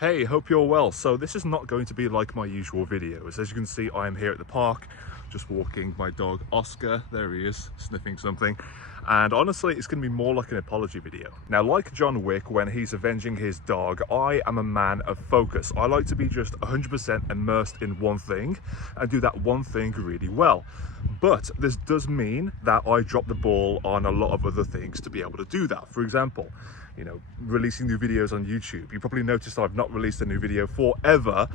Hey, hope you're well. So this is not going to be like my usual videos. As you can see, I am here at the park, just walking my dog Oscar. There he is, sniffing something. And honestly, it's going to be more like an apology video. Now, like John Wick, when he's avenging his dog, I am a man of focus. I like to be just 100% immersed in one thing and do that one thing really well. But this does mean that I drop the ball on a lot of other things to be able to do that. For example, releasing new videos on YouTube. You probably noticed I've not released a new video forever,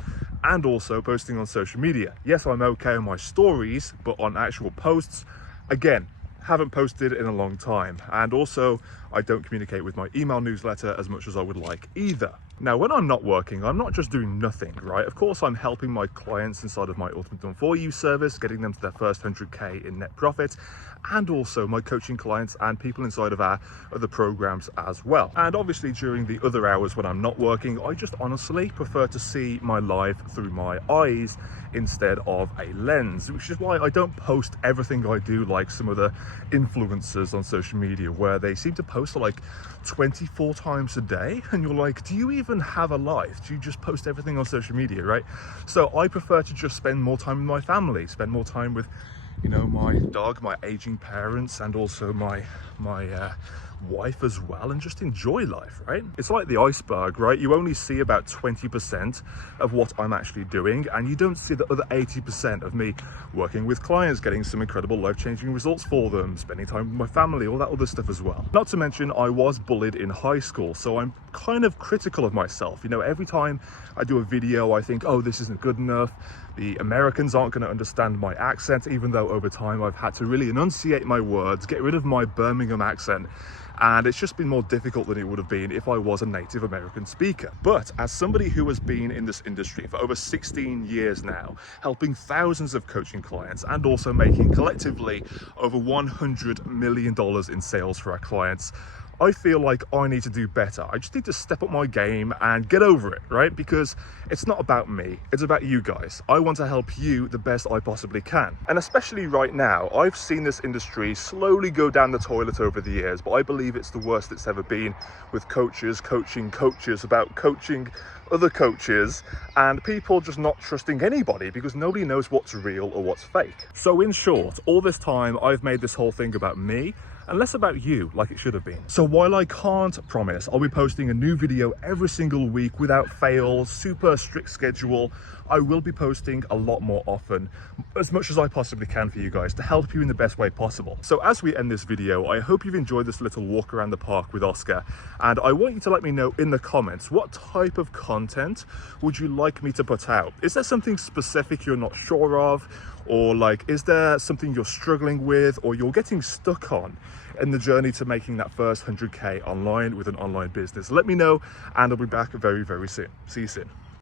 and also posting on social media. Yes, I'm okay on my stories, but on actual posts, again, haven't posted in a long time. And also, I don't communicate with my email newsletter as much as I would like either. Now, when I'm not working, I'm not just doing nothing, right? Of course, I'm helping my clients inside of my Ultimate Done For You service, getting them to their first 100K in net profit, and also my coaching clients and people inside of our other programs as well. And obviously, during the other hours when I'm not working, I just honestly prefer to see my life through my eyes instead of a lens, which is why I don't post everything I do like some of the influencers on social media, where they seem to post like 24 times a day, and you're like, do you even have a life? Do you just post everything on social media, right? So I prefer to just spend more time with my family, spend more time with my dog, my aging parents, and also my wife as well, and just enjoy life, right? It's like the iceberg, right? You only see about 20% of what I'm actually doing, and you don't see the other 80% of me working with clients, getting some incredible life-changing results for them, spending time with my family, all that other stuff as well. Not to mention, I was bullied in high school, so I'm kind of critical of myself. Every time I do a video, I think, oh, this isn't good enough. The Americans aren't going to understand my accent, even though over time I've had to really enunciate my words, get rid of my Birmingham accent. And it's just been more difficult than it would have been if I was a native American speaker. But as somebody who has been in this industry for over 16 years now, helping thousands of coaching clients and also making collectively over $100 million in sales for our clients, I feel like I need to do better. I just need to step up my game and get over it, right? Because it's not about me, it's about you guys. I want to help you the best I possibly can. And especially right now, I've seen this industry slowly go down the toilet over the years, but I believe it's the worst it's ever been, with coaches coaching coaches about coaching other coaches, and people just not trusting anybody because nobody knows what's real or what's fake. So in short, all this time I've made this whole thing about me and less about you, like it should have been. So while I can't promise I'll be posting a new video every single week without fail, super strict schedule, I will be posting a lot more often, as much as I possibly can for you guys, to help you in the best way possible. So as we end this video, I hope you've enjoyed this little walk around the park with Oscar, and I want you to let me know in the comments, what type of content would you like me to put out? Is there something specific you're not sure of? Or is there something you're struggling with or you're getting stuck on in the journey to making that first 100K online with an online business? Let me know, and I'll be back very, very soon. See you soon.